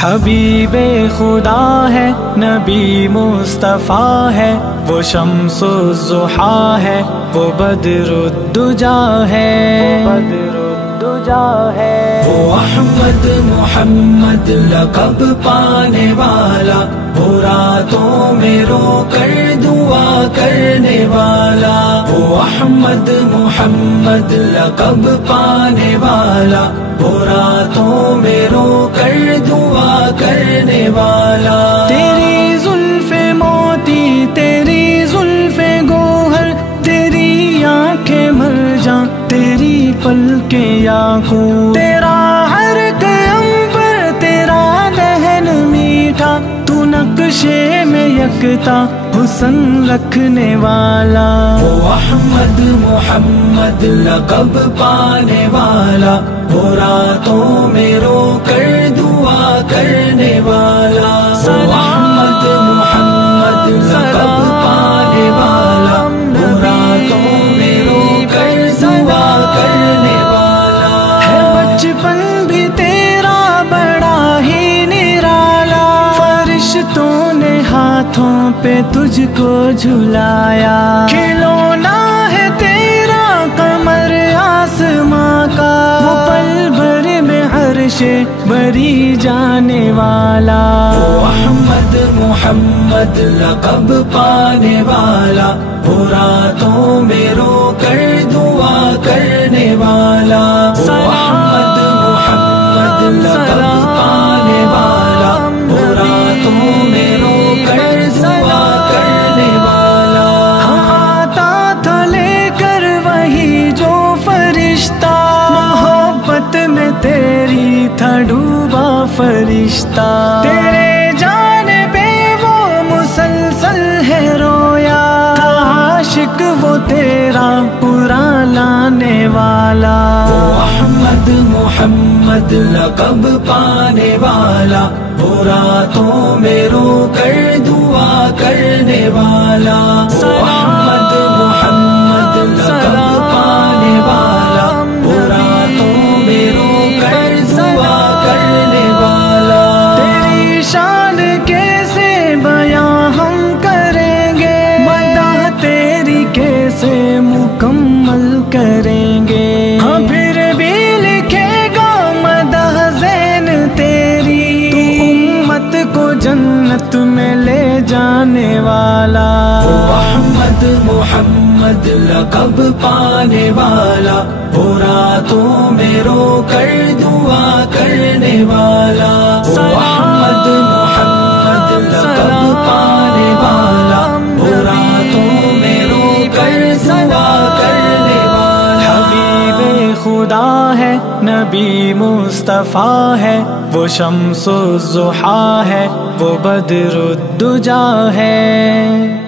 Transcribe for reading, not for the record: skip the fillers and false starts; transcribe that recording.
حبیب خدا ہے نبی مصطفیٰ ہے، وہ شمس الضحیٰ ہے، وہ بدر الدجا ہے، وہ احمد محمد لقب پانے والا، وہ راتوں میں رو کر دعا کرنے والا، وہ احمد محمد لقب پانے والا، وہ راتوں میں رو کر دعا کرنے والا۔ تیری زلف موتی، تیری زلف گوہر، تیری آنکھیں مرجان، تیری پلکیں یاقوت، تیرا ہر عنبر، تیرا دہن میٹھا، تو نقشے میں یکتا حسن رکھنے والا، وہ احمد محمد لقب پانے والا، وہ راتوں میں رو کر دعا کرنے والا، وہ احمد محمد لقب پانے والا، وہ راتوں میں رو کر دعا کرنے والا۔ ہے بچپن بھی تیرا بڑا ہی نرالا، فرشتوں نے ہاتھوں پہ تجھ کو جھلایا، کھلونا ہے تیرا قمر آسماں کا، وہ پل بھر میں عرش بری جانے والا، وہ احمد محمد لقب پانے والا، وہ راتوں میں رو کر دعا کرنے والا، وہ احمد محمد لقب پانے والا، وہ راتوں میں رو کر دعا کرنے والا۔ آتا تھا لے کر وہی جو فرشتہ، محبت میں تیری تھا ڈوبا فرشتہ، تیرے جانبے وہ مسلسل ہے رویا، عاشق وہ تیرا پورا لانے والا، وہ احمد محمد لقب پانے والا، وہ راتوں میں رو کر دعا کرنے والا، وہ احمد محمد لقب پانے والا، وہ راتوں میں رو کر دعا کرنے والا۔ تیری شان کیسے بیاں ہم کریں گے، مدح تیری کیسے مکمل کریں گے، ہاں پھر بھی لکھے گا مدح زین تیری، تو امت کو جنت میں لے جانے والا، وہ احمد محمد لقب پانے والا، وہ راتوں میں رو کر دعا کرنے والا، وہ احمد محمد لقب پانے والا، وہ راتوں میں رو کر دعا کرنے والا۔ حبیب خدا ہے نبی مصطفیٰ ہے، وہ شمس الضحیٰ ہے، وہ بدر الدجا ہے۔